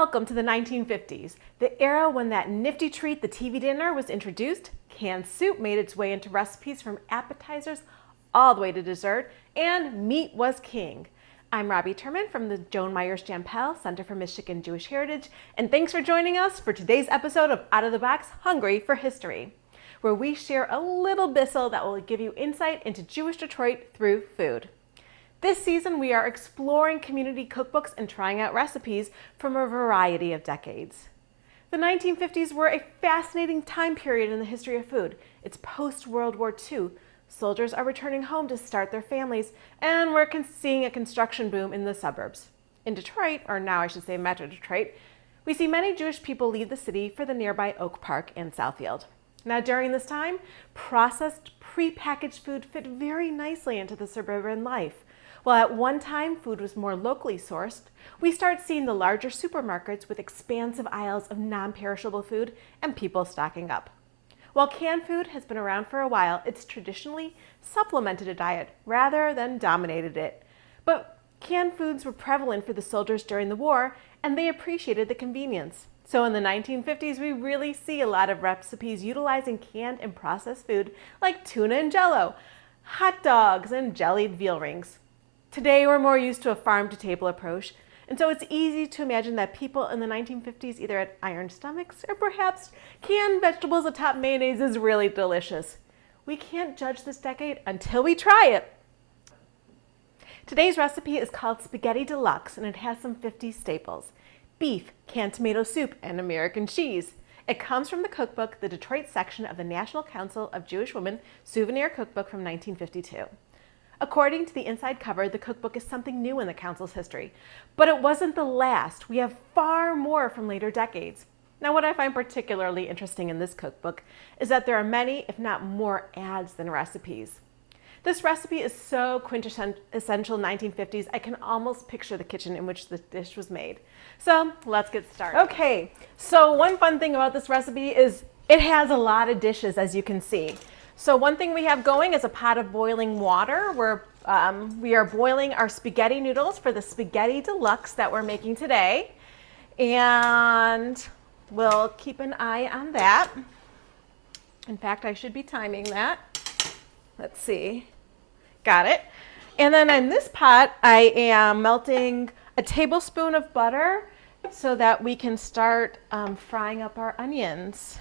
Welcome to the 1950s, the era when that nifty treat, the TV dinner, was introduced, canned soup made its way into recipes from appetizers all the way to dessert, and meat was king. I'm Robbie Turman from the Joan Meyers Jampel Center for Michigan Jewish Heritage, and thanks for joining us for today's episode of Out of the Box, Hungry for History, where we share a little bissel that will give you insight into Jewish Detroit through food. This season, we are exploring community cookbooks and trying out recipes from a variety of decades. The 1950s were a fascinating time period in the history of food. It's post-World War II. Soldiers are returning home to start their families, and we're seeing a construction boom in the suburbs. In Detroit, or now I should say Metro Detroit, we see many Jewish people leave the city for the nearby Oak Park and Southfield. Now, during this time, processed, prepackaged food fit very nicely into the suburban life. While at one time food was more locally sourced, we start seeing the larger supermarkets with expansive aisles of non-perishable food and people stocking up. While canned food has been around for a while, it's traditionally supplemented a diet rather than dominated it. But canned foods were prevalent for the soldiers during the war, and they appreciated the convenience. So in the 1950s, we really see a lot of recipes utilizing canned and processed food like tuna and jello, hot dogs, and jellied veal rings. Today, we're more used to a farm-to-table approach, and so it's easy to imagine that people in the 1950s either had iron stomachs or perhaps canned vegetables atop mayonnaise is really delicious. We can't judge this decade until we try it. Today's recipe is called Spaghetti Deluxe, and it has some 50s staples: beef, canned tomato soup, and American cheese. It comes from the cookbook, the Detroit section of the National Council of Jewish Women Souvenir Cookbook from 1952. According to the inside cover, the cookbook is something new in the Council's history, but it wasn't the last. We have far more from later decades. Now, what I find particularly interesting in this cookbook is that there are many, if not more, ads than recipes. This recipe is so quintessential 1950s, I can almost picture the kitchen in which the dish was made. So let's get started. Okay, so one fun thing about this recipe is it has a lot of dishes, as you can see. So one thing we have going is a pot of boiling water where we are boiling our spaghetti noodles for the Spaghetti Deluxe that we're making today. And we'll keep an eye on that. In fact, I should be timing that. Let's see. Got it. And then in this pot, I am melting a tablespoon of butter so that we can start frying up our onions.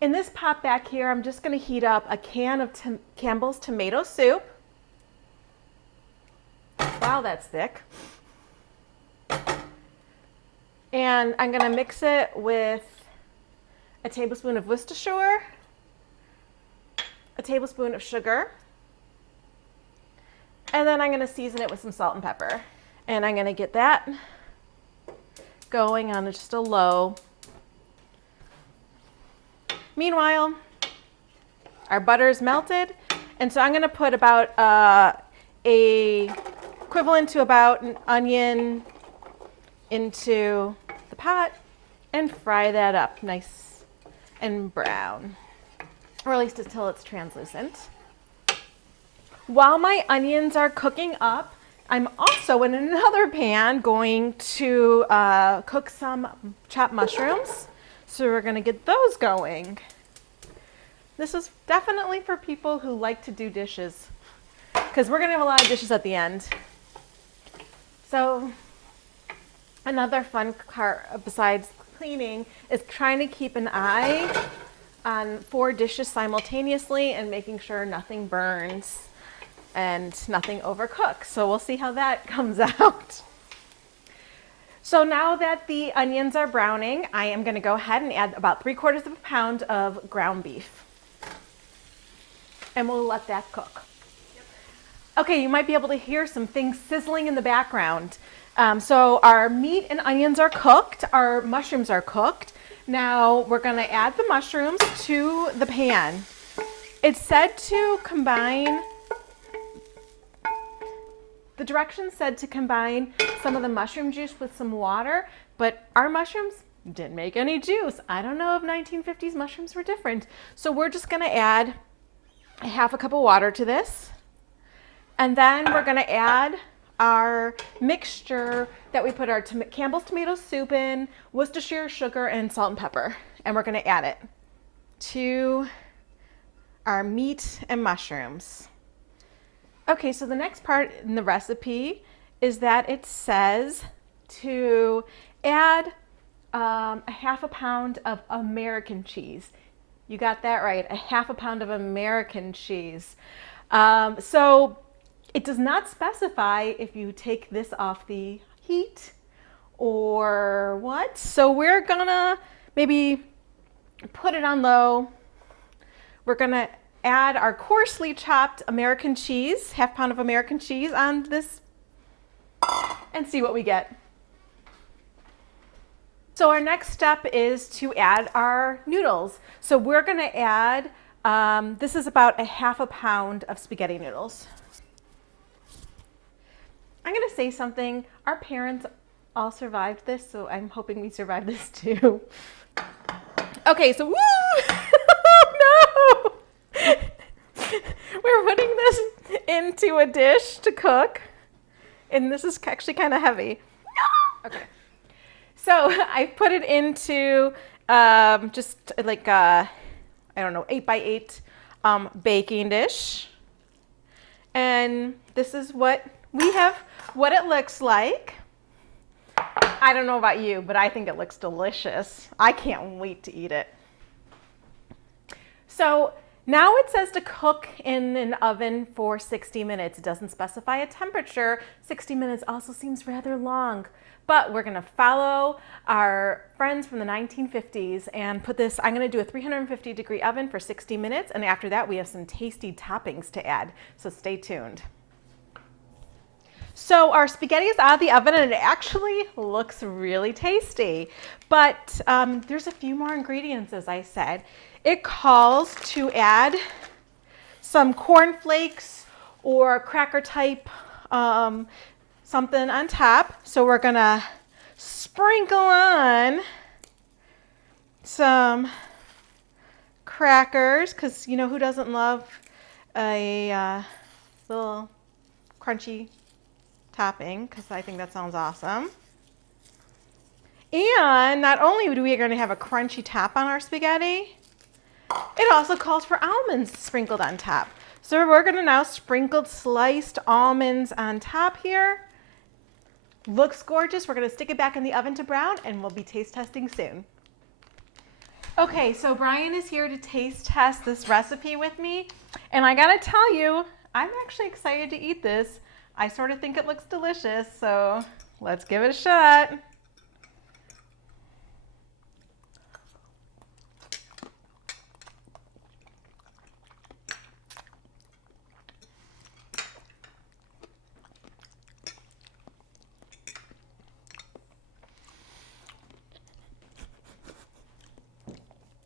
In this pot back here, I'm just going to heat up a can of Campbell's tomato soup. Wow, that's thick. And I'm going to mix it with a tablespoon of Worcestershire, a tablespoon of sugar, and then I'm going to season it with some salt and pepper. And I'm going to get that going on just a low. Meanwhile, our butter is melted, and so I'm going to put about equivalent to about an onion into the pot and fry that up nice and brown, or at least until it's translucent. While my onions are cooking up, I'm also in another pan going to cook some chopped mushrooms. So we're going to get those going. This is definitely for people who like to do dishes, because we're going to have a lot of dishes at the end. So another fun part besides cleaning is trying to keep an eye on 4 dishes simultaneously and making sure nothing burns and nothing overcooks. So we'll see how that comes out. So now that the onions are browning, I am going to go ahead and add about 3/4 of a pound of ground beef. And we'll let that cook. Okay, you might be able to hear some things sizzling in the background. So our meat and onions are cooked, our mushrooms are cooked. Now we're going to add the mushrooms to the pan. It's said to combine The directions said to combine some of the mushroom juice with some water, but our mushrooms didn't make any juice. I don't know if 1950s mushrooms were different. So we're just going to add a 1/2 cup of water to this. And then we're going to add our mixture that we put our Campbell's tomato soup in, Worcestershire sugar, and salt and pepper. And we're gonna add it to our meat and mushrooms. Okay, so the next part in the recipe is that it says to add a half a pound of American cheese. You got that right, a half a pound of American cheese. So it does not specify if you take this off the heat or what. So we're gonna maybe put it on low. We're gonna add our coarsely chopped American cheese, half pound of American cheese on this and see what we get. So our next step is to add our noodles. So we're gonna add, this is about a half a pound of spaghetti noodles. I'm gonna say something. Our parents all survived this, so I'm hoping we survive this too. Okay, so woo! Oh, no! We're putting this into a dish to cook, and this is actually kind of heavy. Okay, so I put it into just like a, I don't know, 8x8 baking dish, and this is what we have, what it looks like. I don't know about you, but I think it looks delicious. I can't wait to eat it. So now it says to cook in an oven for 60 minutes. It doesn't specify a temperature. 60 minutes also seems rather long, but we're gonna follow our friends from the 1950s and put this, I'm gonna do a 350-degree oven for 60 minutes, and after that we have some tasty toppings to add, so stay tuned. So our spaghetti is out of the oven and it actually looks really tasty, but there's a few more ingredients, as I said. It calls to add some corn flakes or cracker type something on top. So we're gonna sprinkle on some crackers, because you know who doesn't love a little crunchy topping, because I think that sounds awesome. And not only are we going to have a crunchy top on our spaghetti, it also calls for almonds sprinkled on top. So we're going to now sprinkle sliced almonds on top here. Looks gorgeous. We're going to stick it back in the oven to brown, and we'll be taste testing soon. Okay, so Brian is here to taste test this recipe with me, and I gotta tell you, I'm actually excited to eat this. I sort of think it looks delicious, so let's give it a shot.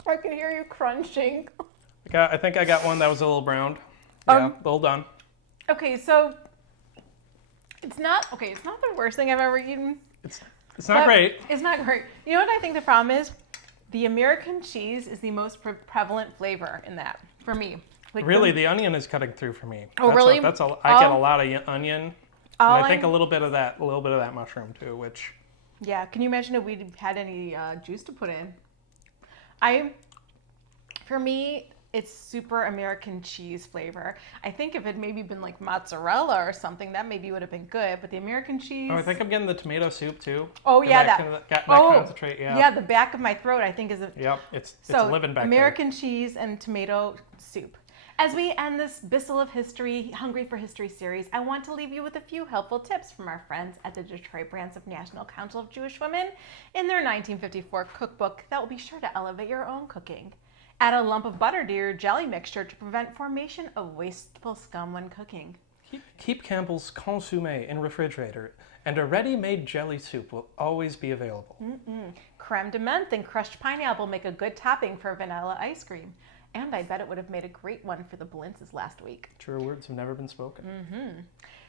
I can hear you crunching. I think I got one that was a little browned. Yeah, a little done. Okay, so it's not the worst thing I've ever eaten. It's not great. It's not great. You know what I think the problem is? The American cheese is the most prevalent flavor in that for me. Like really, the onion is cutting through for me. Oh, really? I get a lot of onion. And I think a little bit of that mushroom too, which. Yeah, can you imagine if we had any juice to put in? For me, it's super American cheese flavor. I think if it maybe been like mozzarella or something, that maybe would have been good. But the American cheese. Oh, I think I'm getting the tomato soup too. Oh yeah, that concentrate. Yeah. Yeah, the back of my throat I think is. Yep, it's living back American there. cheese and tomato soup. As we end this Bissell of History, Hungry for History series, I want to leave you with a few helpful tips from our friends at the Detroit branch of National Council of Jewish Women in their 1954 cookbook that will be sure to elevate your own cooking. Add a lump of butter to your jelly mixture to prevent formation of wasteful scum when cooking. Keep Campbell's consommé in refrigerator, and a ready-made jelly soup will always be available. Creme de menthe and crushed pineapple make a good topping for vanilla ice cream. And I bet it would have made a great one for the Blintzes last week. Truer words have never been spoken.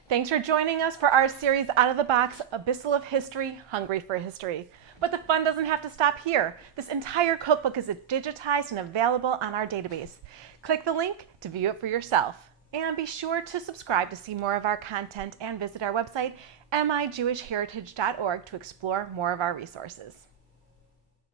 Thanks for joining us for our series Out of the Box, A Bissell of History, Hungry for History. But the fun doesn't have to stop here. This entire cookbook is digitized and available on our database. Click the link to view it for yourself. And be sure to subscribe to see more of our content and visit our website, mijewishheritage.org, to explore more of our resources.